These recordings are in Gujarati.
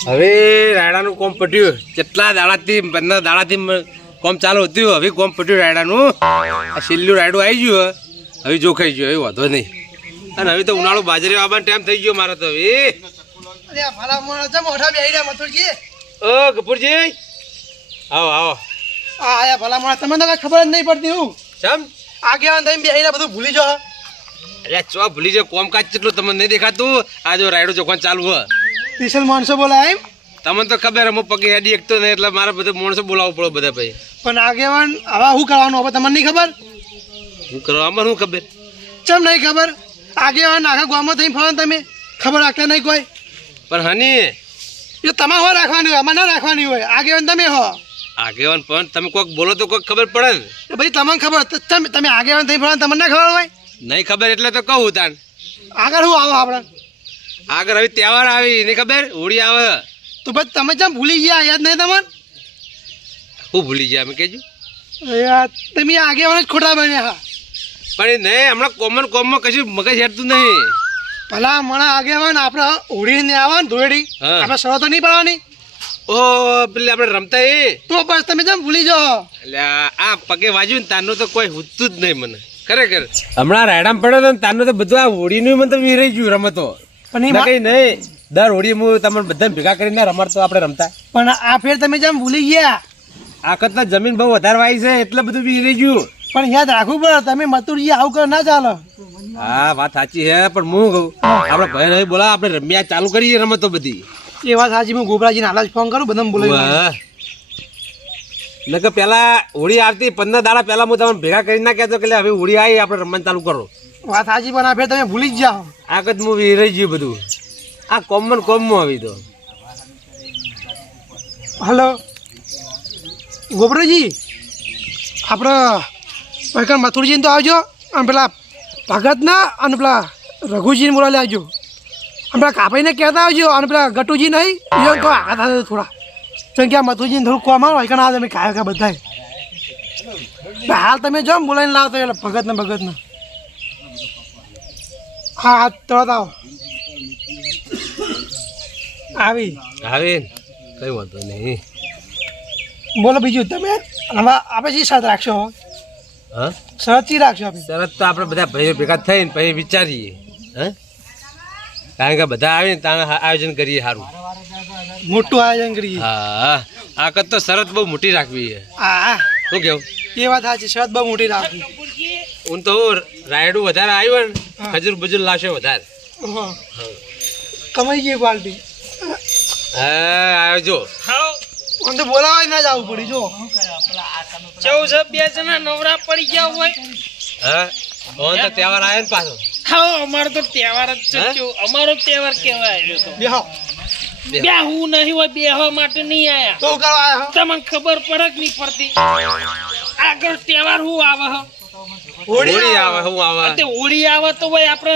હવે રાયડાનું કોમ પટ્યું કેટલા દાડાથી 15 દાડાથી કોમ ચાલુ હતું. હવે કોમ પટ્યું રાયડાનું. આ છેલ્લું રાયડું આવી ગયું. હવે જોખાઈ ગયું. હવે વાંધો નહીં. અને હવે તો ઉનાળો બાજરી વાવવાનો ટાઈમ થઈ ગયો મારે તો. હવે ઓ કપૂરજી આવો આવો. તમને તો કઈ ખબર જ નહીં પડતી. હું ચમ આગેવાન થઈને બેહીને બધું ભૂલી જાઓ. અરે ચો ભૂલી જાઓ. કોમકાજ કેટલું તમને નહીં દેખાતું. આ જો રાયડું ચોખવાનું ચાલુ હોય. સ્પેશિયલ માણસો બોલાય એમ. તમને તો ખબર હું પગે હેડી એકતો નહીં એટલે મારે બધા માણસો બોલાવવું પડે બધા ભાઈ. પણ આગેવાન હવે શું કરવાનું હવે તમને નહીં ખબર? હું કરવામાં શું ખબર? ચમ નહીં ખબર? આગેવાન આખા ગામમાં થઈને ફરો તમે ખબર રાખતા નહીં કોઈ. પણ હની એ તમારે હો રાખવાની હોય, અમારે ના રાખવાની હોય. આગેવાન તમે હો. આગેવાન પણ તમે કોઈક બોલો તો કોઈક ખબર પડે ને. એ ભાઈ તમને ખબર તમે આગેવાન થઈ ફરો તમને ના ખબર હોય? નહીં ખબર એટલે તો કહું તાન. આગળ શું આવો આપણે? આગળ હવે તહેવાર આવી નહીં ખબર હોળી આવે તો બસ તમે ચમ ભૂલી ગયા? યાદ નહીં તમને? હું ભૂલી જાય અમે કહેજો. તમે આગેવાન જ ખોટા બન્યા. હા પણ એ નહીં હમણાં કોમમાં કશું મગજ હેડતું નહીં. ભલા મને આગેવાન આપણે હોળી ને આવવાનું ધોળી આપણે શરતો નહીં પાડવાની. ઓ પેલી આપણે રમતા એ તો બસ તમે જેમ ભૂલી જાઓ. એટલે આ પગે વાજ્યું ને તારનું તો કોઈ હુતું જ નહીં મને ખરેખર. હમણાં રાયડામ પડ્યો તો તારનું તો બધું આ હોળીનું મને તો વિરાઈ ગયું રમતો. પણ કઈ નહીં દર હોળી હું તમને બધા ભેગા કરીને રમાડતો આપણે રમતા. પણ આ ફેર તમે જેમ ભૂલી ગયા. આ કરતા જમીન બહુ વધારે વાય છે એટલે બધું વિરાઈ ગયું. પણ યાદ રાખવું પડે તમે મતુરજી આવું કરો ના ચાલો. હા વાત સાચી છે પણ હું કહું આપણે ભાઈ નહીં બોલા આપણે રમ્યા ચાલુ કરીએ રમતો બધી. એ વાત સાચી. હું ગોબરાજીને હાલ જ ફોન કરું બધા બોલાવી. એટલે પેલા હોળી આવતી 15 દાડા પહેલા હું તમને ભેગા કરી ના કહેતો કે હવે હોળી આવી આપણે રમવાનું ચાલુ કરો. વાત સાચી પણ આ ફેર તમે ભૂલી જ જાઓ. આ કદ હું વિરાઈ ગયું બધું. આ કોમમાં આવી તો. હલો ગોબરાજી આપણે મથુરજીને તો આવજો અને પેલા ભગતના અને પેલા રઘુજીને બોલાવી આવજો. અને પેલા કાપાઈને કહેતા આવજો અને પેલા ગટુજી નહીં એ તો આગળ થાય થોડા. કેમ કે આ મથુરજીને થોડું કોમ આવે કારણ આ તમે ખાયા ખા બધા. હાલ તમે જો બોલાવીને લાવતો એટલે ભગતને. હા તરત આવો. આવી કઈ વાંધો નહીં. બોલો બીજું તમે હવે આપણે શી શરત રાખશો? હા શરત શી રાખશો આપણે? શરત તો આપણે બધા ભાઈઓ ભેગા થઈને પછી વિચારીએ. હા કારણ કે બધા આવીને ત્યાં આયોજન કરીએ સારું મોટું આયોજન કરીએ. હા આ કદ તો શરત બહુ મોટી રાખવી છે. હા શું કેવું? એ વાત સાચી. શરત બહુ મોટી રાખવી. હું તો રાયડું વધારે આવ્યું ને ખજૂર બજૂર લાવશે વધારે. કમાઈ ગઈ પાર્ટી. હા આવજો. આમ તો બોલાવા ના જવું પડી. જો કેવું છે બે જણા નવરા પડી ગયા હોય. હા તો તહેવાર આવ્યો ને પાછો. હા અમારો તો તહેવાર જ છે. અમારો તહેવાર કેવા આવ્યો તો બેહો. બેહવું નહીં હોય બેહવા માટે નહીં આયા તો કરવા આવ્યો તમને ખબર પડે કે નહીં પડતી. આગળ તહેવાર શું આવે? હોળી આવે. શું આવે? તે હોળી આવે તો ભાઈ આપણે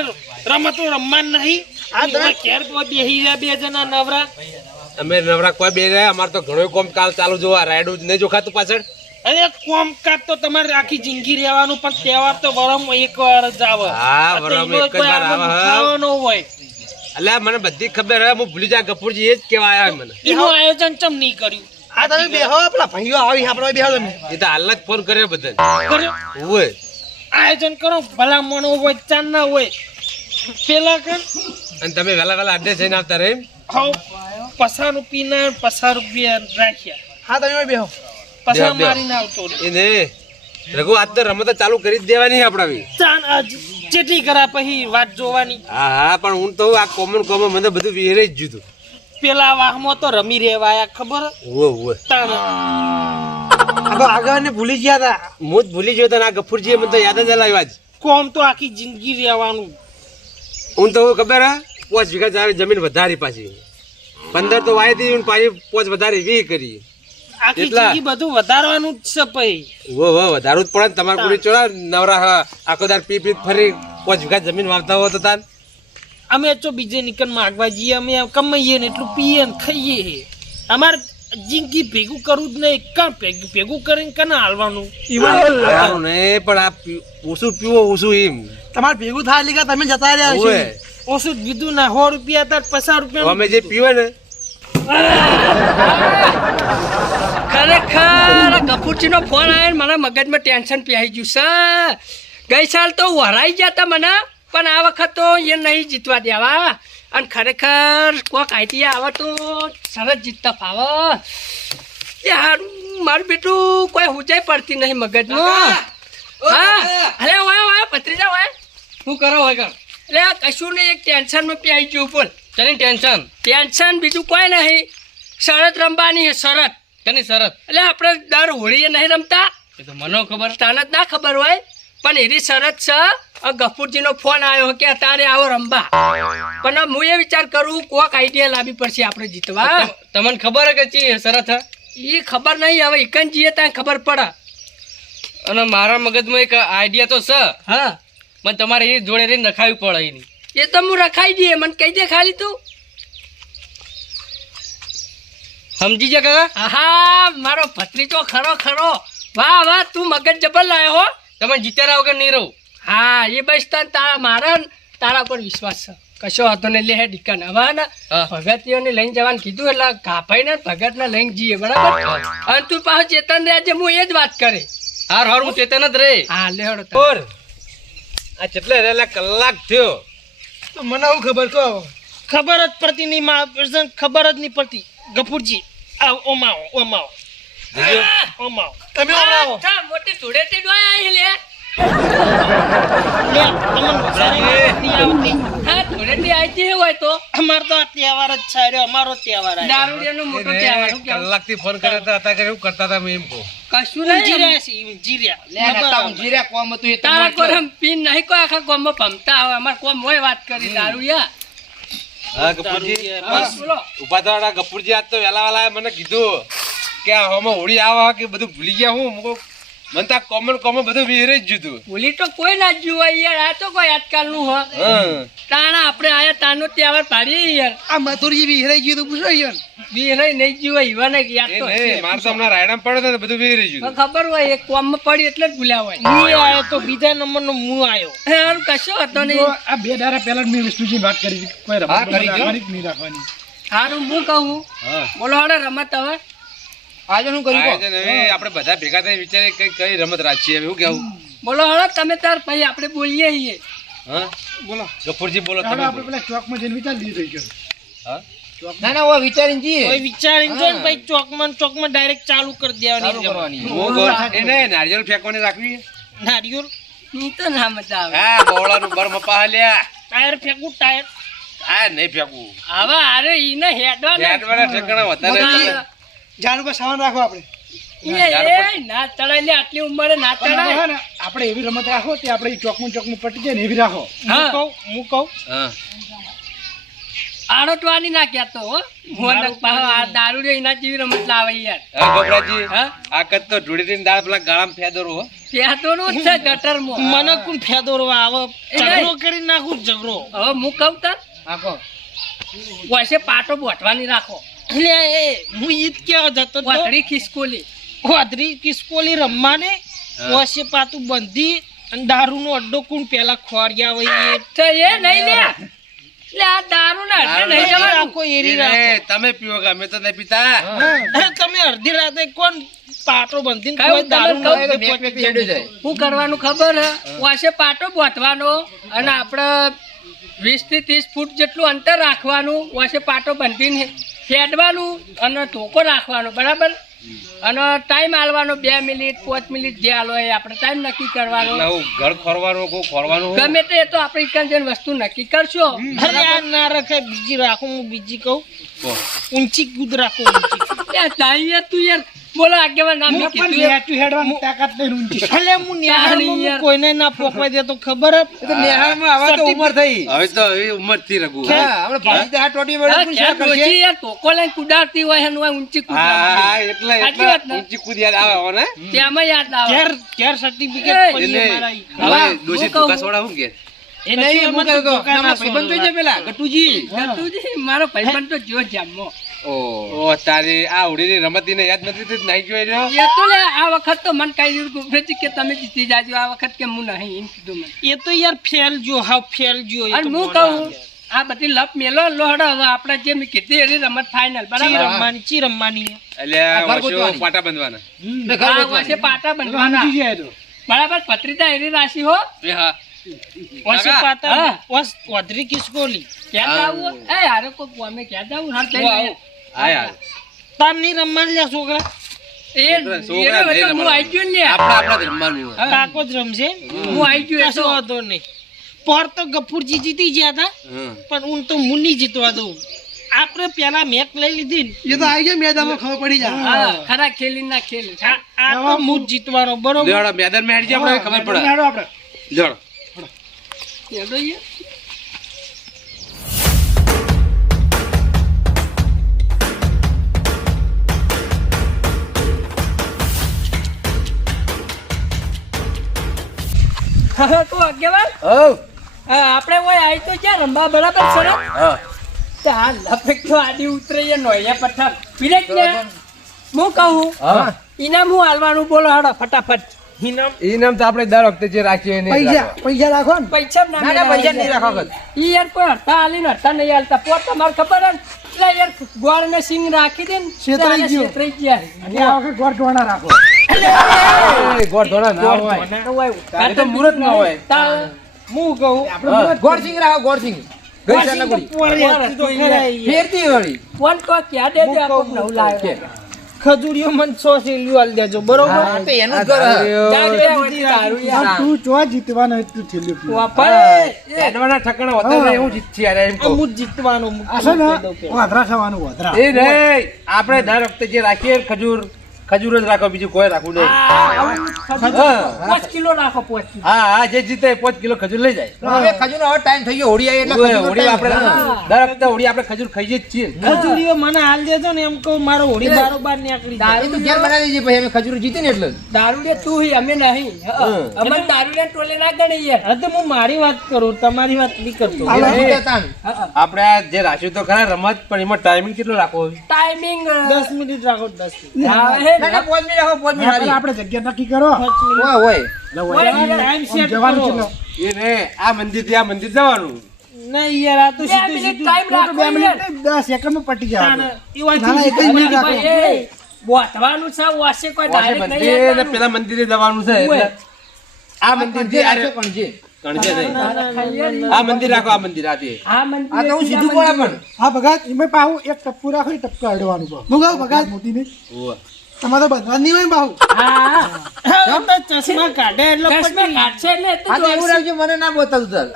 રમતો રમવા નહીં. આ તમે ઘેર બેહી રહ્યા બે જણા નવરા. અમે નવરા કોઈ બે રહ્યા. અમારે તો ઘણો કોમ કાલ ચાલુ જોવા રાયડું જ નહીં જોખાતું પાછળ. અરે કોમ કાજ તો તમારે આખી જિંદગી રહેવાનું પણ તહેવાર તો વરસમાં એક વાર જ આવે. હા વરસમાં એક જ વાર આવે. ખાવાનો હોય એટલે મને બધી ખબર હવે હું ભૂલી જા. ગફુરજી એ જ કેવા આવ્યા મને. એનું આયોજન ચમ નહીં કર્યું? આ તમે બેહો. પેલા ભાઈઓ આવી આપણે બેહો. તમે એ તો હાલ જ ફોન કર્યો બધા. કર્યો આયોજન કરો. ભલામણો હોય ચાંદ ના હોય પેલા કર. અને તમે વહેલા અડ્ડે જઈને આવતા રહે. પસાર રૂપિયા રાખ્યા. હા તમે બેહો. પસાર મારીને આવતો એને રઘુ આજ તો રમતો ચાલુ કરી જ દેવાની આપણે. જેટલી કરા પછી વાત જોવાની. હા પણ હું તો આ કોમન મને બધું વિહરાઈ જ જુતું. પેલા વાહમાં તો રમી રેવાયા ખબર. આગળ ને ભૂલી ગયા હતા. હું જ ભૂલી ગયો. આ ગફુરજી મને તો યાદ જ લાવ્યા જ. કોમ તો આખી જિંદગી રહેવાનું. હું તો ખબર હે 5 વીઘા જમીન વધારી પાછી 15 તો વાય દી પાછી 5 વધારી 20 કરી. આખી જિંદગી બધું વધારવાનું જ છે પછી. વધારવું જ પડે. તમારે પૂરી ચોરા નવરા આખો દાર પી ફરી 5 વીઘા જમીન વાવતા હો તો તાન. અમે તો બીજે નીકળ માગવા જઈએ. અમે કમાઈએ ને એટલું પીએ ને ખાઈએ. અમારે જિંદગી ભેગું કરવું જ નહીં. કાં ભેગું કરીને કના હાલવાનું? નહીં પણ આ ઓછું પીવો ઓછું એમ તમારે ભેગું થાય એટલે તમે જતા રહ્યા છો. ઓછું જ કીધું ના 100 રૂપિયા હતા 50 રૂપિયા. અમે જે પીવે ને ખરેખર ગફુરજીનો ફોન આવ્યો ને મારા મગજમાં ટેન્શન પહેરી ગયું છે. ગઈ સાલ તો હરાઈ ગયા હતા મને, પણ આ વખત તો એ નહીં જીતવા દેવા. અને ખરેખર કોક આઈડિયા આવે તો સરસ જીતતા ફાવે. એ હારું મારું બેટું કોઈ હુજાઈ પડતી નહીં મગજમાં. હા અરે વાય ભત્રીજા વાય શું કરો હોય કર? એટલે કશું નહીં, એક ટેન્શનમાં પહેરી ગયું. બોલ ચલી ટેન્શન બીજું કોઈ નહીં. શરત રમવાની છે શરત. કેની શરત? એટલે આપણે દર હોળીએ નહીં રમતા, એ તો મને ખબર. તને જ ના ખબર હોય, પણ એની શરત છે. ગફુરજીનો ફોન આવ્યો કે તારે આવો રમવા. પણ હું એ વિચાર કરું કોક આઈડિયા લાવવી પડશે આપણે જીતવા. તમને ખબર હે કે ચી શરત હે? એ ખબર નહીં, હવે એકન જઈએ ત્યાં ખબર પડે. અને મારા મગજમાં એક આઈડિયા તો છે. હા મને તમારે એ જોડે રહીને રખાવી પડે એની. એ તો હું રખાઈ દઈએ, મને કહી દે ખાલી તું. સમજી જા કાકા? હા મારો ભત્રીજો ખરો ખરો. વાહ વાહ, તું મગજ જબર લાયો હો. તમે જીત્યા વગર નહીં રહું. હા એ બસ તને મારા ને તારા પર વિશ્વાસ છે. કશો હતો ને લે હે ડીકન. હવે ને હા. ભગતીઓને લઈને જવાનું કીધું એટલે કાપાઈ ને ભગત ને લઈને જઈએ બરાબર. અને તું પાછો ચેતન રહેજે, હું એ જ વાત કરે. હાર હાર હું ચેતન જ રે. હા લેવડો તાર. બોર આ કેટલે રહેલા કલાક થયો. તો મને આવું ખબર કહો. ખબર જ પડતી નહીં ખબર જ નહીં પડતી. ગફુરજી આવો ઓમાવો ઓમાવો ઓમાવો. તમે હા, આવો. થા, મોટી ધૂળેટી ડોય આઈ લે. લે તમને સારી નથી આવતી. હા ધૂળેટી આઈ ગઈ હોય તો અમાર તો આ તહેવાર જ છે રે, અમારો તહેવાર આ દારૂડિયાનો મોટો તહેવાર. શું કહેવું? કલાકથી ફોન કર્યો તો હતા કે એવું કરતા હતા મેં એમ કહું. કશું ઊંઘી નહીં. રહ્યા છે ઊંઘી રહ્યા. તારા કોરમ પીન નહીં કોઈ આખા ગામમાં ભમતા હોય. અમાર કોમ હોય વાત કરી દારૂડિયા. હા ગફુરજી હા, બોલો. ઉભા થવાના. ગફુરજી આજ તો વહેલા વહેલા મને કીધું કે આ હોમાં હોળી આવે કે બધું ભૂલી ગયા. હું મને તો કોમન બધું વિહરી જ જતું. ભૂલી તો કોઈ ના જ હોય યાર. આ તો કોઈ આજકાલનું હ. તાણા આપણે આયા તાનો તહેવાર પાડીએ યાર. આ મથુરજી બી હેરાઈ ગયું તો પૂછો યાર. વિહરાઈ નહીં જીવ હોય ઈવાને યાદ તો હશે. મારે તો હમણાં રાયડામાં પડ્યો તો બધું વિહરી પણ ગયું. ખબર હોય એક કોમમાં પડી એટલે જ ભૂલ્યા હોય. હું આયો તો બીજા નંબરનો હું આયો. હારું કશો હતો તો નહીં. આ બે દાડા પહેલા જ મેં વિષ્ણુજી વાત કરી હતી, કોઈ રમત કરી જો. રાખવાની કે નહીં રાખવાની. હારું હું કહું. હા બોલો હાડે રમત હવે. આયોજન હવે આપણે બધા ભેગા થઈ વિચારીએ કઈ રમત રાખીએ. એવું કેવું? બોલો હાડે તમે તાર પછી આપણે બોલીએ છીએ. હા બોલો ગફુરજી બોલો ચાલો તમે આપણે બોલો. પેલા ચોકમાં જઈને વિચાર લીધું થઈ ગયું. હા કોઈ વિચારીને જો ને ભાઈ ચોકમાં ડાયરેક્ટ ચાલુ કરી દેવાની. હું કહું, એને નારિયેળ ફેંકવાની રાખવી. નારિયેળ ની તો ના મજા આવે. હા બોવડાનું બર મપા હાલ્યા. ટાયર ફેંકું ટાયર. આ નહીં ફેંકવું. હવે હારે ઈને હેડવા ને. હેડવાળા ઠેકાણા વધારે બધા- ઝાડ ઉપર સામાન રાખો આપણે. એ ના ચડાય લે, આટલી ઉંમરે ના પણ હવે ચડાય. ને આપણે એવી રમત રાખો તે આપણે ચોકમાં પટી જાય ને એવી રાખો. હા. હું કહું હા આડોટવાની ના કહેતો હો. હું તો પાછો આ દારૂ એના જેવી રમત લાવે યાર. હા ગોબરાજી હા? આ કદ તો ઢોળીની દાળ પેલા ગાળામાં ફેદરો હો. પેટોનું જ છે ગટરમાં. મને કોણ ફેદોરવા આવે? એ ઝઘડો નહીં. કરી નાખું ઝઘડો. હવે હું કહું તાર વૈસે પાટો બોટવાની રાખો. એટલે એ હું ઈદ કેવા જતો તો વાતડી ખિસકોલી. વાદરી કિસ્કોલી રમવાને હા. વસે પાતું બંધી અને દારૂનો અડ્ડો કોણ પેલા ખોરિયા હોય તો એ નહીં લે. લે આ દારૂ ના અડ્ડે નહીં એરી જવાનું. રાખો એરી એ રાખો. રે, તમે પીવો કે અમે તો નહીં પીતા. અરે તમે અડધી રાતે કોણ પાટો બંધીને કયું કોઈ દારૂ તમે ના અડ્ડે પહોંચી જાય. શું કરવાનું ખબર હે? વાસે પાટો બોટવાનો અને આપણે 20 થી 30 ફૂટ જેટલું અંતર રાખવાનું. વાસે પાટો બાંધીને હેડવાનું અને ધોકો રાખવાનો બરાબર. અને ટાઈમ આલવાનો 2 મિનિટ 5 મિનિટ જે આલો એ આપણે ટાઈમ નક્કી કરવાનો. એટલે હું ઘર ખોરવાનું કહું, ખોરવાનું હું. ગમે તે એ તો આપણે ઇકન જઈને વસ્તુ નક્કી કરશો. અરે આ ના રખાય, બીજી રાખો. હું બીજી કહું, કહો. ઊંચી કૂદ રાખો. ઊંચી કૂદ. યાર તાઈએ તું યાર બોલો આગેવાન નામ મને કીધું પણ યાર. નેચું હેડવાની તાકાત નહીં ઊંચી. એટલે હું નિહાળમાં હું કોઈને ના પોકવા દેતો ખબર હે? હવે તો એવી ઉંમર થી રઘુ. હા, ક્યાં ડોશી યાર ધોકો લઈને કુદાડતી હોય એનું હોય ઊંચી હા કુદાડતી. હા એટલે સાચી વાત ને? ઊંચી કૂદ યાદ આવે હો ને. ત્યાંમાં યાદ આવે. ઘેર સર્ટિફિકેટ એ, પડી એને મારા ઈ. હવે હું ડોશી કહું. ધોકા સોડા હું કે એ નહીં, એમાં તો દુકાનના સોડા. ગટુજી, મારો ભાઈબંધ તો જો જામો. ઓ તારી આ હોળીની રમત ને યાદ નથી થતી, નાઈ જોઈ રહ્યો. એ તો લે આ વખત તો મને કઈ દીધું ગુફરેથી કે તમે જીતી જાજો આ વખત કે હું નહીં એમ કીધું મને. એ તો યાર ફેલ જો, હા ફેલ જો. એ અને તો હું મોડા કહું આવે. આ બધી લપ મેલો લોહડો હવે આપણે જે મેં કીધી એની રમત ફાઇનલ બરાબર ચી રમવાની એટલે ઓછો પાટા બંધવાના આ વર્ષે પાટા બંધવાના બરાબર પત્રિકા એની રાશિ હો એ હા વસે હા. પાતા વસ વધરી કિસકોલી ક્યાં જાવું એ હારે કોઈ ગમે ક્યાં જાવું હાર જઈને આવો. હા યાર તાર નહીં રમવાનું લ્યા છોકરા એ છોકરા એનો નહીં વખત હું રમવાનું. આવી ગયો ને આપણે રમવાનું હોય. હા. કાકો જ રમશે હું આવી ગયો કશો વાંધો નહીં પર તો ગફુરજી જીતી ગયા હતા હમ. પણ હું તો મુન્ની જીતવા દઉં આપણે પેલા મેચ લઈ લીધી ને એ તો આવી ગયા મેદાનમાં ખબર પડી જાય હા ખરા ખેલી ના ખેલી આ તો હું જ જીતવાનો બરોબર લેવડો મેદાનમાં હેડજે આપણે ખબર પડે લેવડો હેડો યાર. હા, તો આગેવાન આપણે ઓય આવી તો ક્યાં રમવા બરાબર છે ને? હા તો આ લપેટ તો આડી ઉતરે એ નોયા પઠાણ પીરે જ ને હું કહું હા ઇનામ હું હાલવાનું બોલો હાડો ફટાફટ ઇનામ ઇનામ તો આપણે દર વખતે જે રાખીએ એને પૈસા રાખો ને પૈસા ના પૈસા નહીં રાખો ઈ યાર કોઈ હડતા હાલીને હડતા નહીં હાલતા પોત તમારે ખબર હે ને? એટલે યાર ગોળ ને સિંગ રાખી દે ને છેતરાઈ ત્યારે ગયો. છેતરાઈ ગયા. અને આ વખત ગોળ ટોણા રાખો ગોળ ધોળા ના હોય તો હોય એ તો મુહૂર્ત ના હોય. તાળ હું કહું ગોળસિંગ રાખો ગોળસિંગ વાસી તો પોરે હતી તો ખરા ઈ. ફેરતી વળી ફોન કો ક્યાં દેજો આપણને નવું લાવે ખજૂરીઓ મને 100 સેલ્યુ આલ દેજો બરોબર એનું ઘર જાગે વળી તારું યાર તું ચો જીતવાનો એટલું થેલ્યું પીવું. વાપર એડવાના ઠકાણા હોતા નહીં, હું જીતથી યાર એમ કહું. હું જ જીતવાનો હું આ છે ને કહી દઉં પેલા. વાધરા થવાનું વાધરા એ નહીં, આપણે દર વખતે જે રાખીએ ખજૂર ખજૂર જ રાખો, બીજું કોઈ રાખવું નહીં. હા. 5 કિલો રાખો 5 કિલો હા હા, જે જીતે 5 કિલો ખજૂર લઈ જાય. હવે ખજૂરનો હવે ટાઈમ થઈ ગયો હોળી આવી એટલે ખજૂરનો હોળી time. આપણે હા. દર વખતે હોળી આપણે ખજૂર ખાઈએ જ છીએ. ખજૂરીઓ મને હાલ દેજો ને એમ કહું મારો હોળી બારોબાર નીકળી જાય એ તો ઘેર બનાવી દેજે પછી અમે ખજૂર જીતી ને એટલે દારૂડિયા તું હી અમે નહીં અમે દારૂડિયા ટોલે ના ગણી યાર હા તો હું મારી વાત કરું તમારી વાત નહીં કરતો એ જીત્યા તા ને. આપણે આ જે રાખ્યું તો ખરા રમત, પણ એમાં ટાઈમિંગ કેટલો રાખવો હોય? ટાઈમિંગ 10 મિનિટ રાખો 10 મિનિટ ના, ના, 5 મિનિટ રાખો, 5 મિનિટ હારી. આપણે જગ્યા નક્કી કરો 5 મિનિટ હોય, હોય. ટાઈમ સેટ જવાનું કરો કેટલો? એ ને આ મંદિરથી આ મંદિર જવાનું. નહીં યાર આ તો 2 સીધું મિનિટ સીધું ટાઈમ રાખો બે યાર મિનિટ 10 સેકન્ડમાં પટી જાય તાણે એ વાત ના, ના, એક જ મિનિટ રાખો. ભાઈ, એ બોતવાનું છે વાસે કોઈ વાસે ડાયરેક્ટ બધે નહીં ને આવવાનું. પેલા મંદિરે જવાનું છે એટલે આ મંદિરથી આ રાખજો પણ જે. ગણશે નહીં. ખાલી આ મંદિર રાખો, આ મંદિર આ તે. આ મંદિર આ તો હું સીધું બોલા પણ હા ભગત એમાં પાહુ એક ટપ્પુ રાખો એ ટપકા અડવાનું પાહુ. હું કહું ભગત મોટી ને ઓવે. તમારે તો બંધવાનું નહીં હોય ને પાહુ. હા તો ચશ્મા કાઢે એટલે ચશ્મા કાઢશે એટલે એ તો આ તો એવું જોશે. રાખજો, મને ના બોલતા તું તાર.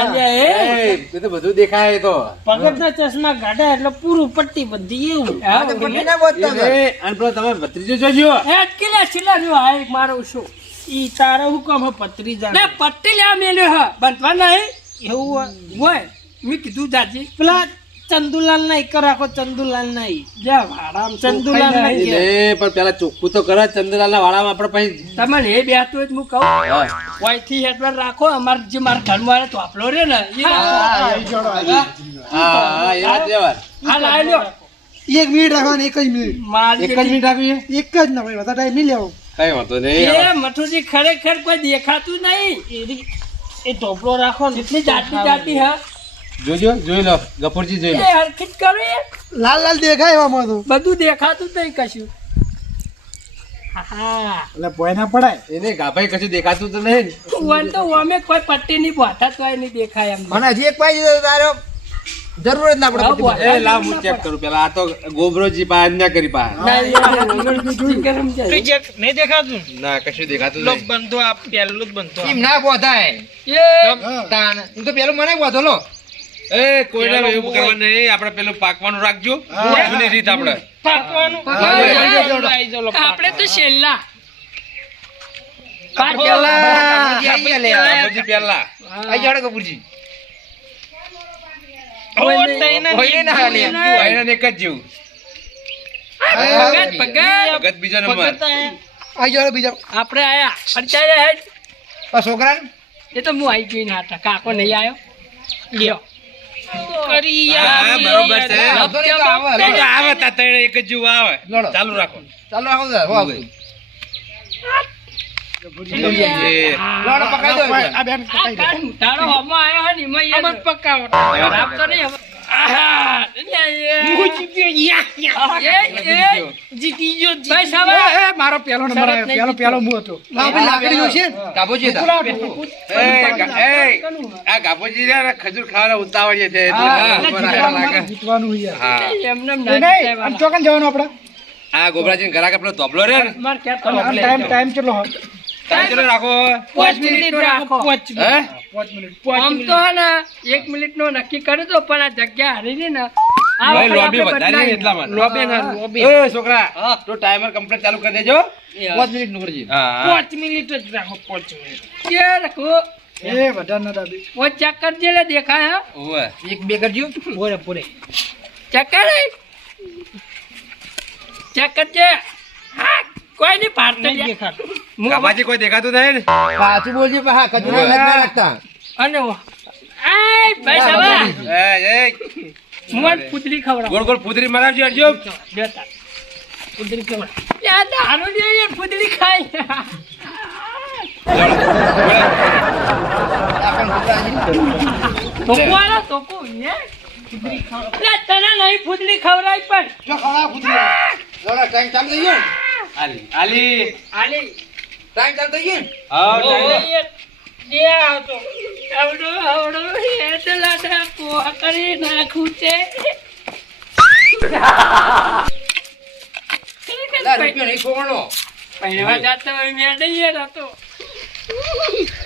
અલ્યા, એ. એ તો બધું દેખાય તો. પગડના ચશ્મા કાઢે એટલે પૂરું પટ્ટી બધી એવું હા, આ તો મને ના બોલતા તાર. એ અને પેલો તમારો ભત્રીજો જોજો. એ અટકીલા છેલ્લા રહ્યો હા એક મારો શું ઈ તારે હુકમ હે પત્રી ને જાણે પટ્ટી લેવા મેલ્યો હા બંધવા નહીં એવું હોય. હોય મેં કીધું દાદી પેલા ચંદુલાલ ના એક રાખો ચંદુલાલ ના ઈ. જા વાડામ ચંદુલાલ ના એ ઘેર. ને પણ પેલા ચોખ્ખું તો કરે ચંદ્રલાલના વાળામાં આપણે પછી તમને એ બેઠું જ હું કહું વાયથી હેડવાર રાખો અમાર જે મારા ઘરમાં તો આપણો રે ને એ રાખો. હા હા, એ વાત વ્યવહાર. હા લાવી લ્યો એક મિનિટ રાખવાની એક જ મિનિટ માર એક જ મિનિટ આપીએ, એક જ ના ભાઈ વધારે ટાઈમ નહીં લેવો કઈ વાંધો નહીં. એ મઠુજી ખરેખર કોઈ દેખાતું નહીં એરી- એ ઢોપલો રાખો ને એટલી જાતી જાતી હા જોજો, જોઈ લો ગફુરજી, જોઈ લો. એ હરખી જ કરો એ લાલ લાલ દેખાય એવામાં તો બધું દેખાતું જ નહીં કશું હા એટલે ભય ના પડાય એને ગાભાઈ કશું દેખાતું તો નહીં ને. વન તો અમે કોઈ પટ્ટી ની બોથા તો નહીં દેખાય એમ મને હજી એક પાઈ દીધો તારો જરૂર જ ના પડે હા, પટ્ટી એ લાવ હું ચેક કરું પેલા. આ તો ગોબરોજી પા અન્યા કરી પા. ના, એ ગરમ જાય. રિજેક્ટ નહીં દેખાતું ના કશું દેખાતું લો નહીં. બંધો આ પહેલું જ બંધો એમ ના બોધાય એ તાન હું તો પેલું મને બોધો લો એ કોઈને એવું કરવાનું નહીં, આપણે પેલું પાકવાનું રાખજો. જૂની રીત આપણે. પાકવાનું આઈ જાઓ લો, આપણે તો છેલ્લા પાર પેલા પેલા આઈ લે ગફુરજી પહેલા. આઈ જાડે કપૂરજી પાકવાનું. તઈ ના હોય ના હાલે ભાઈના ને એક જ જેવું. ભગત ભગત ભગત બીજો નંબર. ભગત આયા. આવી જાઓ બીજા આપણે આયા પંચાયત હેડ આ છોકરા એ તો હું આવી જોઈને હતા કાકો નહીં આવ્યો લ્યો કરી હા, યાર બરોબર છે. આવે એ તો આવે તા ત્રણે એક જ જેવું આવે. લડો. ચાલુ રાખો. ચાલો આવો તાર હો આગળ લાડો પકડી દો આ બેન પકડી દો. તારો હમો આવ્યો હોય ને એમાં યાર અમર પકાવો ખરાબ તો નહીં હવે. આહા, હું જીત્યો યા જીતી ગયો ભાઈ સાહેબ મારો પહેલો નંબર આવ્યો પહેલો હું હતો લાકડી લાકડી જોશે ને? કાબુજી હતા. આ ગાભોજી રહ્યા ને ખજૂર ખાવાના ઉતાવળીએ છે જીતવાનું હોય યાર. હા એમને એમ એ ના નહીં, જીતાય આમ ચોકન જવાનું આપણે આ ગોબરાજી ઘરાક આપણો ધોબલો રે ને માર ક્યાં તો અને ટાઈમ કેટલો હોય? ટાઈમ ચલો રાખો 5 મિનિટ રાખો 5 હે 5 મિનિટ. આમ તો હે ને 1 મિનિટ નો નક્કી કર્યું તો પણ આ જગ્યા હારી ગઈ ને આ ભાઈ વખતે લોબી આપણે વધારી બદલાઈ. એટલા માટે લોબે ના લોબે એ છોકરા તો ટાઈમર કમ્પ્લીટ ચાલુ કરી દેજો 5 મિનિટ નું કરજી. હા 5 મિનિટ જ રાખો 5 મિનિટ કે રાખો એ વધારે ના દાબી. વો ચેક કરજે લે દેખાય હા ઓવે એક બે કરજો. પૂરે પૂરે ચેક કરે ચેક કરજે હા કોઈ નહીં પાડતો નહીં યાર. દેખાતું હું ગાભાજી કોઈ દેખાતું થાય ને પાછું બોલજે પણ હા કચરો ના રાખતા. અને આય ભાઈ સાહેબ એ હું પૂતળી ખવડાવ ગોળ ગોળ ફૂદરી મારજો અડજો દેતા પૂતળી ખવડાવ યાર દારૂ લે યાર પૂતળી ખાય તોકવાળા તોકો ને પૂતળી ખવડાવ લે તને નહીં પૂતળી ખવડાવી પણ જો ખવડાવ કૂતરી. લાડો ટાઈમ ચાલુ થઈ ગયો ને? આલી આલી આલી ટાઈમ ચાલુ થઈ ગયો ને? હા ઓ યાર દે આવતો આવડો આવડો હેડ લાડા કો કરી નાખું છે લા રૂપિયો નહીં ખોવાનો. પહેરવા જાતો હોય મેં નહીં યાર હતો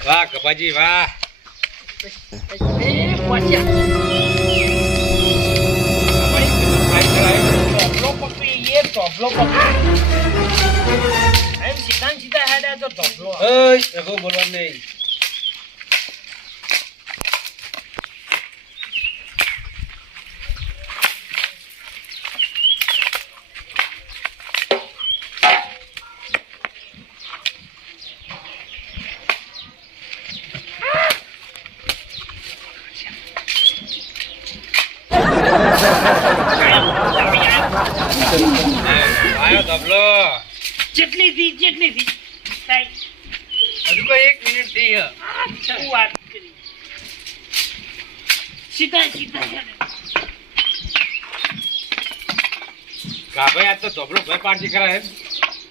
વાહ કપાજી વાહ એ પહોંચ્યા ધોબલો પકડી એ ધોબલો પકડી એમ સીધા ને સીધા હેડે તો ધોબલો ઓય એકો બોલવાનું નહીં આયો ધબલો જેટલી થી સાઈ હજુ કોઈ 1 મિનિટ થઈ હે શું વાત કરી સીધા સીધા હેડે ગાભાઈ આજ તો ધબલો ભાઈ પાર્ટી કરા હે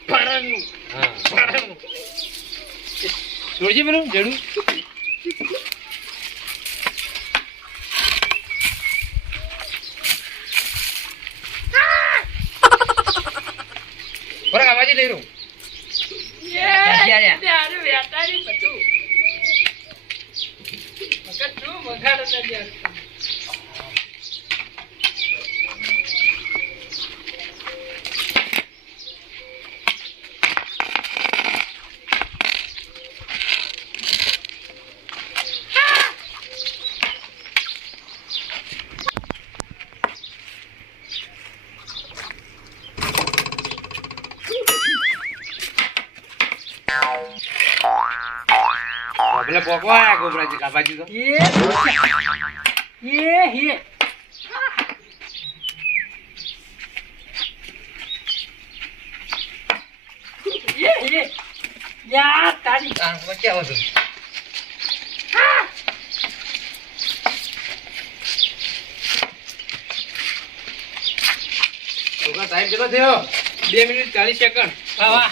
પરનું હા પરનું છોડજી પેલું જડું બરાબર આવાજ લઈ રહ્યો. ત્યારે વેટાડી બધું મગજ શું વઘાડો તો યાર ધબલે પોકવા આયા ગોબરાજી ગાભાજી તો એ યાર તારી આ વચ્ચે આવો છો. છોકરા ટાઈમ કેટલો થયો 2 મિનિટ 40 સેકન્ડ. વાહ વાહ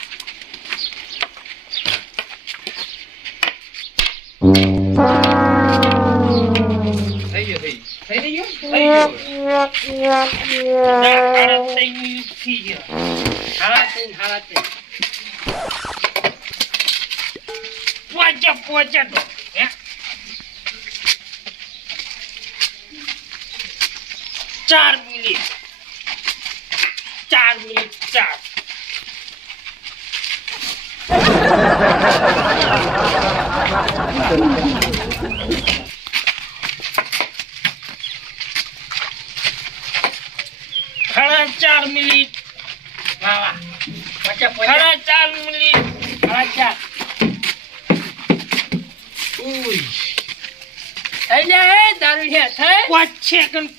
થઈ ગયો થઈ. થઈ નહીં ગયો? થઈ ગયો થઈ ગયો હારા તે પોચા તો હે 4 મિનિટ 4 મિનિટ 4 ખરા 4 મિનિટ વાહ વાહ પચા ખરા 4 મિનિટ પચા થઈ જાય દારૂ છે થઈ 5 સેકન્ડ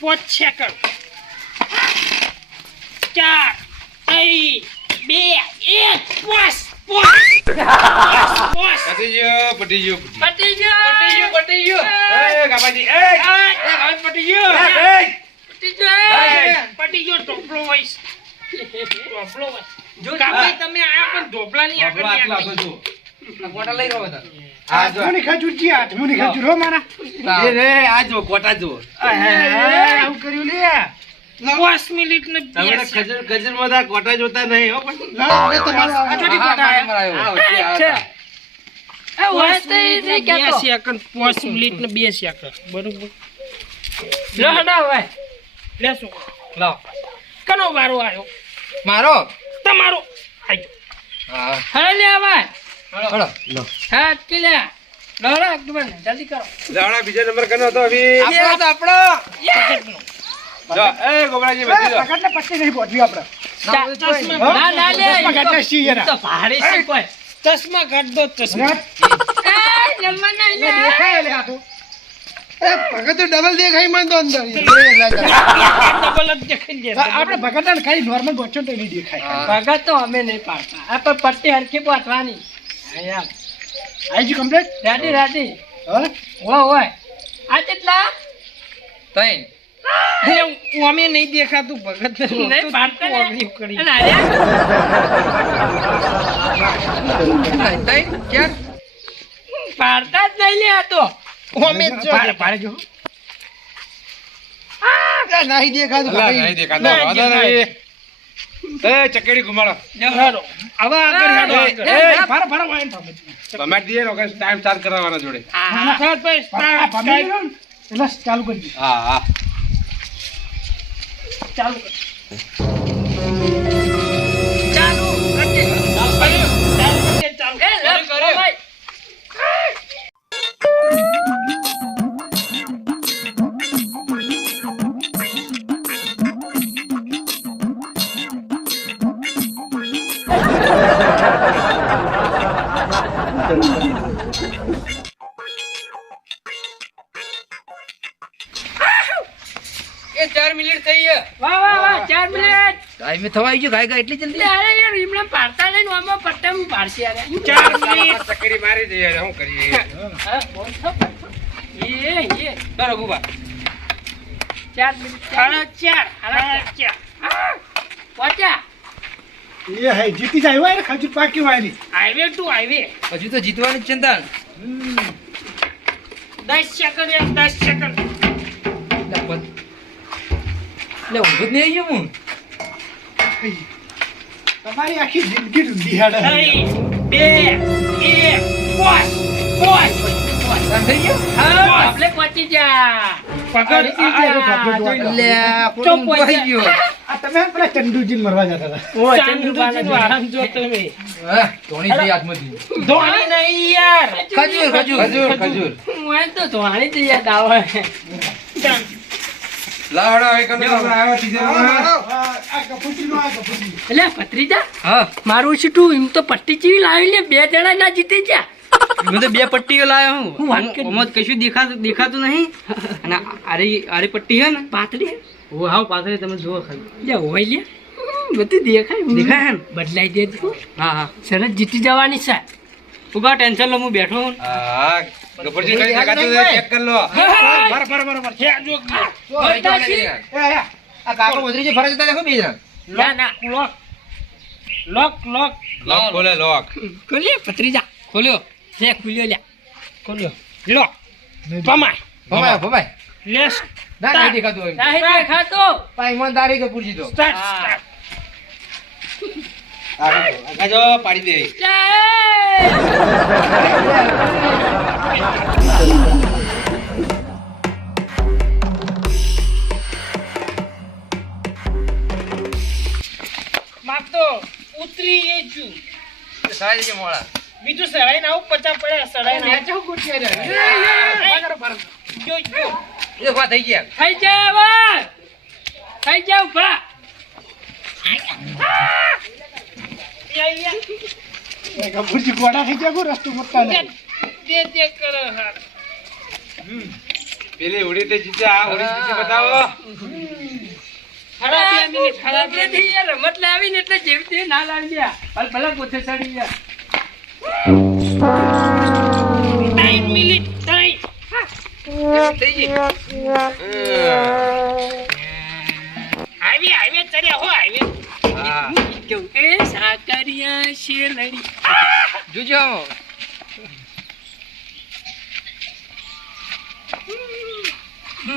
4 3 2 1 પોસ પતી ગયો પતી ગયો પટી ગયો પટી ગયો એ ગાબાજી એ હવે પટી ગયો પટી ગયો પટી ગયો ઢોપલો વઈસ ઢોપલો વઈસ જો કાકા તમે આયા પણ ઢોપલાની આગળ આટલું નહીં આપું છું કોટા લઈ રહ્યો હતા આ જો મને ખજૂરજી હાથમાં ની ખજૂર હો મારા એ રે આ જો કોટા જો આવું કર્યું લે 5 મિનિટ ને તમે ખજૂર ખજૂર માં કોટા જોતા નહીં હો પણ તમારો આ ચોટી કોટા આ વચ્ચે આવતા. એ હોય તો એ નહીં કહેતો. 2 સેકન્ડ 5 મિનિટ ને 2 સેકન્ડ બરોબર લો હડા હવે લેસો લાવ કનો વારો આવ્યો મારો તમારો આજો હા હવે લે હવે હળો હા કે લે લો લો એકદમ જલ્દી કરો જાવડા બીજો નંબર કનો હતો અભી આપણો તો આપણો જો એ ગોબરાજી બેસી જાઓ. પકડને પટ્ટી નહીં પહોંચ્યું આપણે ના ના લે કાઢે છીએ યાર. તો ભારે છે કોઈ ચશ્મા કાઢ દો ચશ્મા એ નંબર નહીં લે દેખાય લે આ તો એ ભગત તો ડબલ દેખાય મને તો અંદર ડબલ જ દેખાઈ દે આપણે ભગત ખાલી નોર્મલ બોચો તો નહીં દેખાય ભગત તો અમે નહીં પાડતા આ પણ પટ્ટી હરખી પાટવાની યાર આઈ જી કમ્પ્લીટ રેડી રેડી હા હોય આ કેટલા તઈ અમે નહીં દેખાતું ભગત નહીં પાડતા ને. ઓગળી કરી અને આર્યા? તઈ ક્યાં પાડતા જ નહીં લે આ તો અમે જ પાડે જો આ નહીં દેખાતું અલા, નહીં દેખાતો. વાંધો નહીં. એ ચકેડી ઘુમાડો હેડો હવે આગળ હેડો આગળ. ફારો ફારો વાઈન ફારો ભમાટ દીએ ને વગર ટાઈમ સ્ટાર્ટ કરાવવાનો જોડે સ્ટાર્ટ ભાઈ આ સ્ટાર્ટ ભમી ગયો ને એટલે ચાલુ કરજો હા હા ચાલુ કર ચાલુ કરજે. ચાલુ કરજે, ચાલુ એ લે, કરે. ભાઈ. એ 4 મિનિટ થઈ છે વાહ વાહ વાહ 4 મિનિટ ટાઈમે થવાઈ ગયો ગાય ગાય એટલી જલ્દી લે અરે યાર એમને પાડતા નહીં ને આમાં પટ્ટામાં પાડશે યાર 4 મિનિટ ચકેડી મારી દઈએ શું કરીએ હા, બોલ તો. એ ચાલો ગુબા 4 મિનિટ સાડા 4 પહોંચ્યા એ હે જીતી જાય હોય ને ખજૂર પાકી વાયની હાઈવે ટુ હાઈવે હજુ તો જીતવાની જ ચિંતા 10 સેકન્ડ યાર 10 સેકન્ડ લે ઊંઘ જ નહીં આવ્યું હું તમારી આખી જિંદગી ઊંધી હેડે 3 2 1 કામ થઈ ગયો હા આપણે પહોંચી જા પકડ લે ચોપ ઊંઘ આવી ગયો આ તમે પેલા ચંદુજી મરવા જતા હતા ઓ ચાંદુજી આરામ જો તમે હા ધોણી જઈ હાથમાંથી ધોની નહીં યાર ખજૂર ખજૂર ખજૂર ખજૂર હું તો ધોણી જ યાદ આવે લાવડો હવે કનો આપણે આવ્યો ટીચર આ કપૂચીનો આ કપૂચી એટલે ભત્રીજા હા મારું છીટું એમ તો પટ્ટી ચીવી લાવી લે 2 જણા ના જીતી જા મેં તો 2 પટ્ટીઓ લાયો હું હું વાત કરી. ઓમાં કશું દેખાતું નહીં અને આરી પટ્ટી છે ને પાતળી ઓ હાવ પાછળ તમે જુઓ ખાલી લે હોય લે બધું દેખાય દેખાય ને? બદલાઈ દેજો હા હા સરસ જીતી જવાની છે ઉગા ટેન્શન લો હું બેઠો હું હા ગબરજી કઈ દેખાતું છે ચેક કર લો બરાબર હે જો આ કાકો ઉતરી છે ફરજ હતા દેખો બીજા ના ના લોક લોક ખોલે લોક ખોલ્યો ભત્રીજા ખોલ્યો લે ખુલ્યો લે ખોલ્યો લોક પમાય ભમાય ભમાય લેસ ના નહીં દેખાતું હોય નાહી દેખાતો પણ ઈમાનદારી કે પૂછી દો સ્ટાર્ટ સ્ટાર્ટ આ જો પાડી દે માપ તો ઉતરી એ જુ સારા જશે મોળા બીજું સરાઈ ના 50 પડ્યા સરાઈ ના મેચો ગુટિયા રે જો જો એ વાત થઈ ગયા થઈ જાય હવે થઈ જાવ ભા કપૂચી કોડા થઈ ગયા કો રસ્તો મતતા નહીં દે કરો હા પેલી ઉડી તે જીત્યા આ ઉડી જીતી બતાવો ખરા 2 મિનિટ ખરા 2 મિનિટ રમત લાવીને એટલે જેવી તે ના લાવી ગયા ભલે ગોથે ચડી ગયા ત્રણ મિનિટ ત્રણ. હાઈવે ચડ્યા હો હાઈવે. કેવું એ સાકરિયા શેરડી જોજો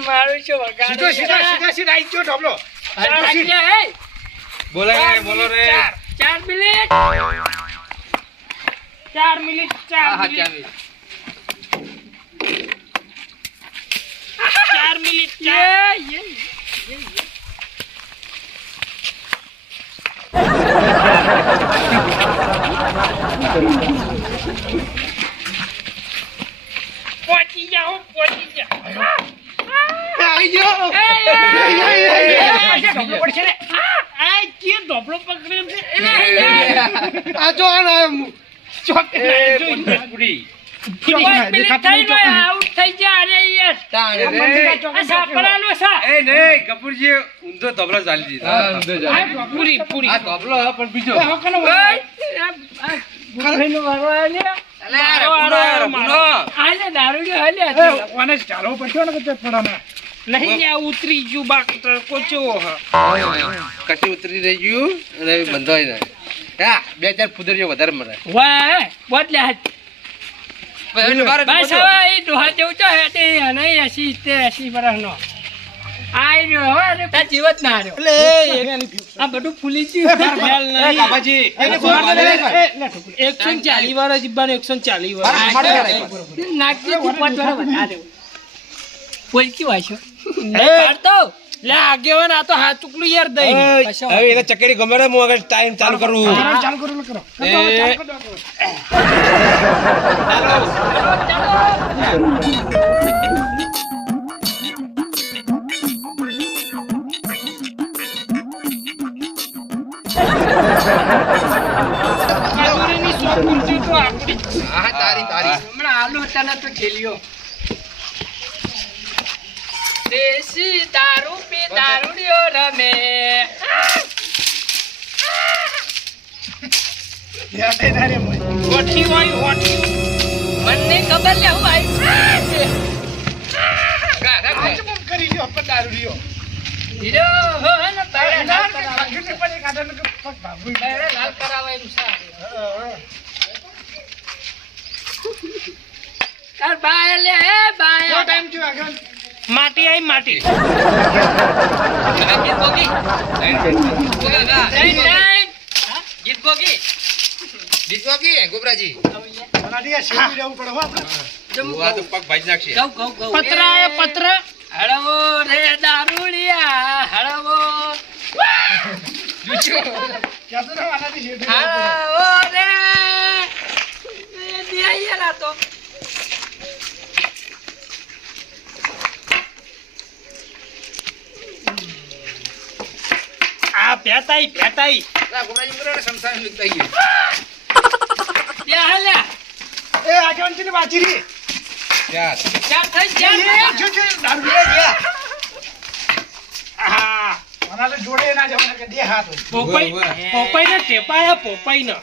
મારું શું વગાડે બોલો રે બોલો રે 4 મિનિટ 4 મિનિટ 4 હા મિનિટ ચાવી 4 મિનિટ પહોંચી જાઓ પહોંચી જાઓ. આવી ગયો આ કે ઢોપળો પકડ્યો છે. આ જો આ ના પૂરી 5 મિનિટ થઈ ગયો આઉટ થઈ ગયા અરે યાર આ સાપરાનો સા એ નહીં કપૂરજી ઊંધો તબલા ચાલી દીધા પૂરી પૂરી આ તબલો હ, પણ બીજો ભાઈનો વારો આલે આલે દારૂડિયો આલે નહીં આ ઉતરી ગયું બાક તો કોચો હ. કટી ઉતરી રહી ગયું અને બંધાઈ જાય હા 2-4 ફુદરીઓ વધારે મળે વાહ બોલે હાથ બસ હવે એ ડોહા જેવું તો હે તે નહીં 80 વર્ષનો આઈ રહ્યો હો અને તા જીવત ના રહ્યો આ બધું ફૂલી ગયું બાબાજી 140 વાર જીબાનો 140 વાર નાખી તું 5 વાર વધારે બોલકી વાશો પાડતો લે આગેવાન આ તો હાથ ચૂકલું યાર દઈ હવે એને ચકેડી ગમે ને હું આગળ ટાઈમ ચાલુ કરું મજૂરીની શોખ પૂરતી તો આપણી હા તારી હમણાં આલુ હતા તો ખેલ્યો દેશી દારૂ પી દારૂડિયો રમે હોઠી હોય હોઠી મને ખબર લે હું આવી હીરો હો ને તારે લાલ કરાવાય તાર બાય લે એ બાય માટી આઈ માટી ગીત ગોગી ગીત ગોગી ગીત ગોગી ગોબરાજી આ તો પગ ભાઈ નાખશે ગૌ પતરા એ પત્ર હળવો રે દારૂડિયા હળવો હળવો રે દિયા તો આ પેટાઈ પેટાઈ ગોબરાજી બોલે સંસાર નીકળી ગઈ ત્યાં હાલ્યા એ આગળ ચીલી બાચીરી ચાર ચાર થઈ ચાર જોડે ના જવાના કે દે હાથ પોપાઈ વાહ. પોપાઈ ને ટેપાયા પોપાઈ ને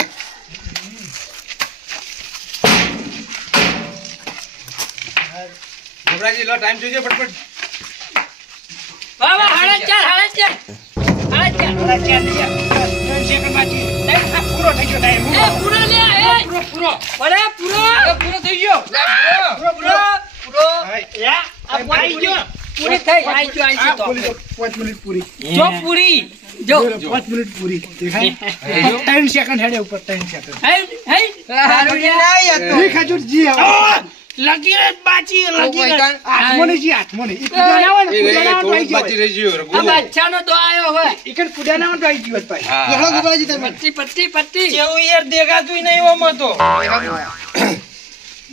ગોબરાજી લો ટાઈમ જોજો ફટફટ વાહ વાહ હાડા ચાર પૂરો થઈ ગયો ટાઈમ એ પૂરો લે એ પૂરો અરે પૂરો પૂરો થઈ ગયો પૂરો યા આ પાઈ ગયો પૂરી થઈ આઈ ગયો તો 5 મિનિટ પૂરી જો પૂરી જો 5 મિનિટ પૂરી દેખાય 3 સેકન્ડ હેડે ઉપર 3 સેકન્ડ હે હે દારૂડિયા ઈ ખજૂર જી આવો લગી રે બાચી લગી રે આઠમોની જી આઠમોની ઈ કુડાના હોય ને કુડાના હોય તો બાકી રહી ગયો આ બાદશાહનો દો આયો હોય ઈકન કુડાના હોય તો આઈ જીવત ભાઈ હા. લખો ગોપાલજી તમે પટ્ટી જેવું યાર દેખાતું નહીં ઓમ તો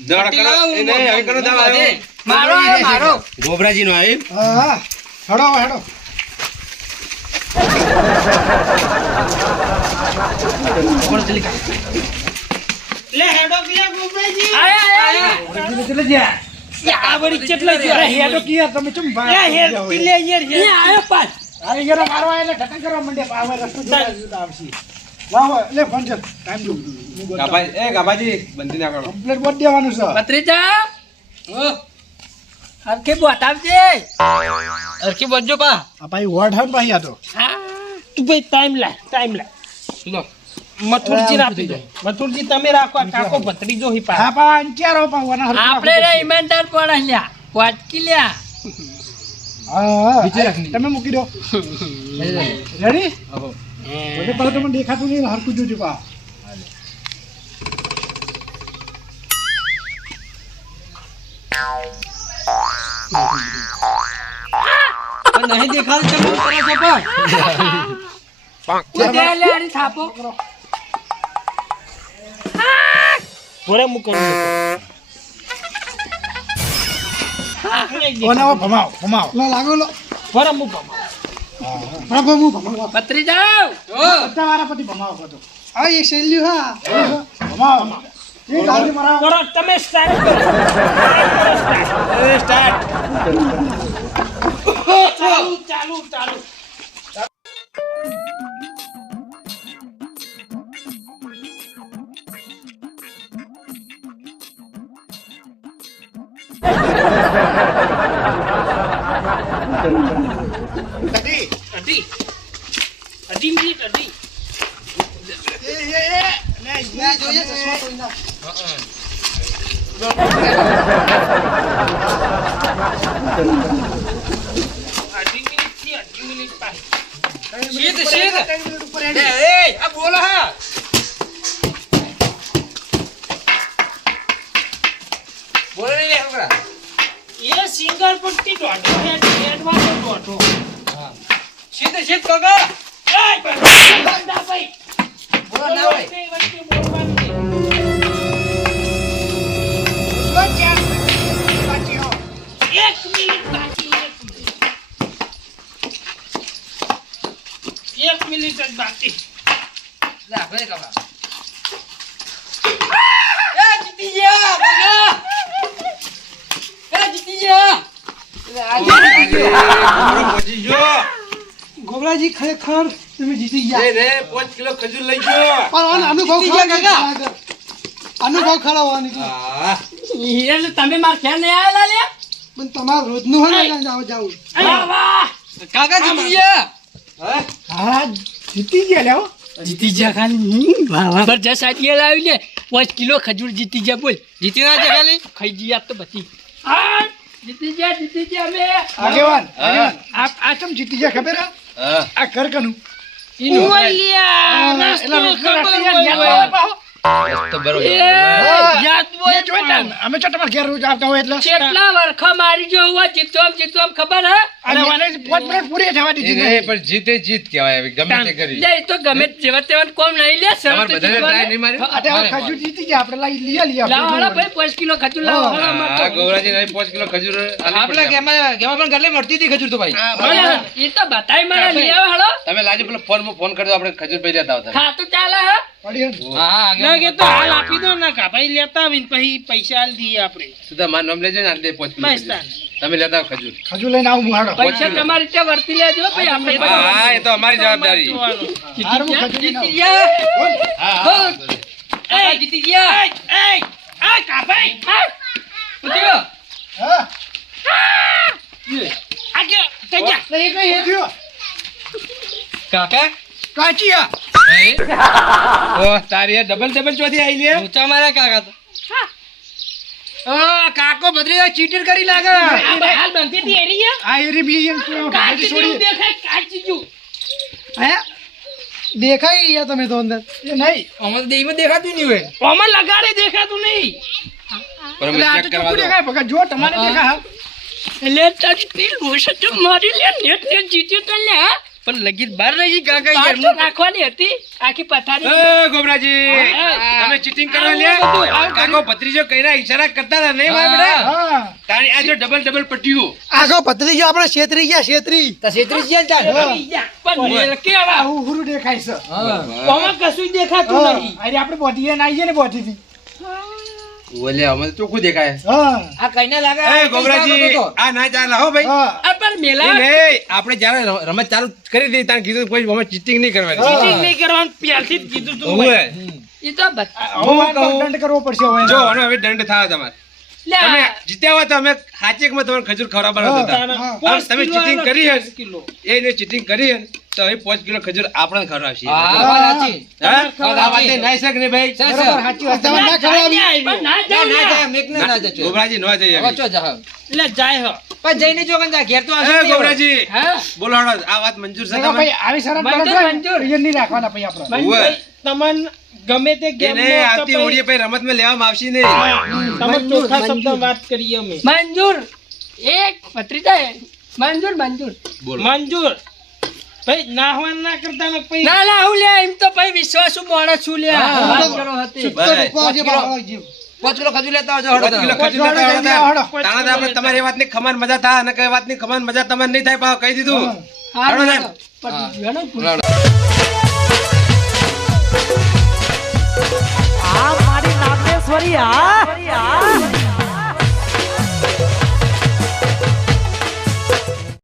દોડ કરો એ નહીં હવે કરો દાવ આવ્યો. મારો આયો મારો ગોબરાજી નો આવ્યો હા હેડો હેડો લે હેડો કિયા ગોબરાજી આયા ચલે જા આ વળી કેટલા છે અરે હેડો કિયા તમે ચમ લે ભાઈ હેડ લે યાર અહીંયા આયો પાસ અરે યાર મારવા એટલે ઢટન કરવા મંડે પાવર રસ્તો જોડા આવશે લાવો લે ફોન ચાલ ટાઈમ જો ગાભાજી બંધી નાખો કમ્પ્લીટ બોટ દેવાનું છે ભત્રીજા હરખી બતાવજે અરકી બજો પા આ ભાઈ વોટ હન ભાઈ આ તો તું ભાઈ ટાઈમ લા લો મથુરજી આપી દો મથુરજી તમે રાખો આ કાકો ભત્રીજો હી પા હા પા અંચારો પા વના હરખું આપણે રે ઈમાનદાર પડે લ્યા વાટકી લ્યા હા તમે મૂકી દો રેડી મને પાછું તમને દેખાતું નહીં હરખું જોજો પા નહીં દેખાડ છે કરો છો પા ઉદે લે આની થાપો ભોરે મૂકો ઓના ભમાવ લો લાગો લો ભોરે મૂકો બરાબર હું ભમાવ ભત્રીજા બધા મારા પતિ ભમાવ હતો આ એ શૈલ્યુ હા ભમાવ એ ગાડી મારા કરો તમે સ્ટાર્ટ કરો સ્ટાર્ટ ચાલુ અઢી મિનિટ જોઈએ ચશ્મા કોઈ ના અઢી મિનિટ પાસે આ બોલો હા બોલો નહીં લે છોકરા એ સિંગલ પટ્ટી દોઢો એડવાન્સ દોઢો સીધે કાકા એ બંધા ભાઈ બોલો ના હોય વચ્ચે બોલવાનું નહીં. એક મિનિટ બાકી એક મિનિટ જ બાકી લે આપણે કાકા ગોબરાજી ખરેખર તમે જીતી ગયા રે 5 કિલો ખજૂર લઈ ગયો પણ અનુભવ ખરો અનુભવ ખરો હોવાની હા એટલે તમે માર ખેર નહીં આવેલા લે પણ તમારું રોજનું હોય ને જાવ વાહ વાહ કાકા જીતી ગયા હા જીતી ગયા લેવો જીતી જા ખાલી વાહ વાહ જબરજસ્ત આઈડિયા લાવી લે 5 કિલો ખજૂર જીતી જા બોલ જીતી ના છે ખાલી ખાઈ જી આપ તો બધી જીતી જા અમે આગેવાન આ ચમ જીતી ગયા ખબર હે? હા આ ઘર કનું ઓલિયા એટલે રસ્તો રસ્તો ખબર યાદ હોય. હોય પાહો. તો બરોબર યાદ હોય મેં જોઈ તા. અમે તો તમારા ઘેર રોજ આવતા હોય એટલે કેટલા વરખા મારી જો હુઆ જીતવામ ખબર હે અને મને 5 મિનિટ પૂરી થવા દીધી એ નહીં, પણ જીતે જીત કહેવાય હવે ગમે તે કરી લે એ તો ગમે જેવા તેવા કોમ નહીં લે તમારે શરત બધાને ટ્રાય નહીં જીતવાની. મારી અરે હવે ખજૂર જીતી ગયા આપણે લઈ લાવો હળો ભાઈ 5 કિલો ખજૂર લાવો હળો અમાર હા તો. ગોવરાજી નહીં 5 કિલો ખજૂર આપણે કેમાં પણ ગલે મળતી હતી ખજૂર તો ભાઈ ભલે, એ તો બતાય મારા લઈ આવો હળો તમે લાજો પેલો ફોન કરી દો આપણે ખજૂર પઈ જતા હતા ખાતું ચાલે હે પડી હા ના કે તો હાલ આપી દો ને કા ભાઈ લેતા આવીને પછી પૈસા આલ દઈએ આપણે સુધા મારું નામ લેજો ને આ દે 5 કિલો બસ ખજૂર. તાન. તમે લેતા આવો ખજૂર ખજૂર લઈને આવું હું હાડો પૈસા તમારી રીતે વર્તી લેજો ભાઈ આપણે હા એ તો અમારી જવાબદારી જોવાનું. હારું હું ખજૂર લઈને જીતી આવું. ગયા એ જીતી ગયા એ કા ભાઈ ઉતર્યો હા આગે તજા થયો. કાકા કાચિયા ઓ તારી આ ડબલ ચોથી આવી લે ઊંચા મારા કાકા તો કાકો બદરી ચીટર કરી લાગે આ ભાઈ હાલ બંધી હતી એરિયા આ એરી બી એમ કાચી જેવું છોડી દેખાય કાચી જેવું. હે દેખાઈ ગયા તમે તો અંદર એ નહીં અમે તો દેહીમાં દેખાતું નહીં હોય ઓમાં લગાડે દેખાતું નહીં પર એટલે આ ચેક તો કરવા ચોખ્ખું દો દેખાય ભગત જો તમારે દેખાય એટલે તારી તી લોસા તો મારી લે નેટ જીત્યો તો લે હા? પણ લગી બહાર રહી કાકા બહાર યાર તો નાખવાની હતી આખી પથારી એ ગોબરાજી તમે ચીટિંગ કરવા લે કાકો ભત્રીજો કઈના ઈશારા કરતા હતા નહીં મારા બેટા હા તારી આ જો ડબલ પટ્ટીઓ આગો પતરી ગયો આપણે છેતરી ગયા છેતરી તો છેત્રીસ ગયા ને ચાલ પણ મેલ કેવા આવું હુરું દેખાય છે ઓમાં કશું દેખાતું નહીં અરે આપણે બોટીએ ના આવીએ ને બોટીથી ઓલે અમે તો ચોખ્ખું દેખાય હા આ કઈને લાગે એ ગોબરાજી આ ના ચાલે હો ભાઈ હા આ પણ મેલા એ નહીં, આપણે જ્યારે રમત ચાલુ કરી દીધી તારે કીધું કોઈ અમે ચીટિંગ નહીં કરવાની ચીટિંગ નહીં કરવાનું પહેલથી જ કીધું તું ઓવે. એ તો હવે દંડ કરવો પડશે હવે જો અને હવે દંડ થાય તમારે તમે જીત્યા હોય તો અમે હાચેકમાં તમારે ખજૂર ખવડાવવાના હતા હા. હવે તમે ચીટિંગ કરી હશે કિલો એને ચીટિંગ કરી હશે તો હવે 5 કિલો ખજૂર આપણે ખવડાવશે હા વાત સાચી હા? આ વાતે નાઈ શક ને ભાઈ બરાબર સાચી વાત તમે ના ખવડાવી. પણ ના ના જાવ ના લ્યા. જાય મેકને ના જજો ગોબરાજી ન જઈએ હવે ચો જા એટલે જાય હ પણ જઈને જો કંદા ઘેર તો એ આવશે ગોબરાજી હા બોલો હળો, આ વાત મંજૂર છે દેખો તમને? ભાઈ આવી શરત મંજૂર, કરો છો, મંજૂર. રિયલ નહીં રાખવાના ભાઈ આપણે ઓવે. તમને ગમે તે ગેમ એને આવતી ઓળીએ ભાઈ રમતમાં લેવામાં આવશે નહીં તમે ચોખ્ખા શબ્દ વાત કરીએ અમે મંજૂર એક ભત્રીજા મંજૂર મંજૂર બોલો મંજૂર ભાઈ નાહવાન ના કરતા ને પછી ના ના હું લ્યા એમ તો ભાઈ વિશ્વાસુ માણસ છું લ્યા વાત કરો હતી તો રોકવા આવજે બાબા, આવજે. 5 કિલો ખજૂર લેતા આવજો હળો 5 કિલો તમે. ખજૂર લેતા આવડે હળો. તાણા તો આપણે તમારી એ વાતની ખમાન મજા થાય અને કઈ વાતની ખમાન મજા તમારે નહીં થાય પાછું કહી દીધું હારું, હારું, પતી ગયું, હેને? આ મારી નાગેશ્વરી આ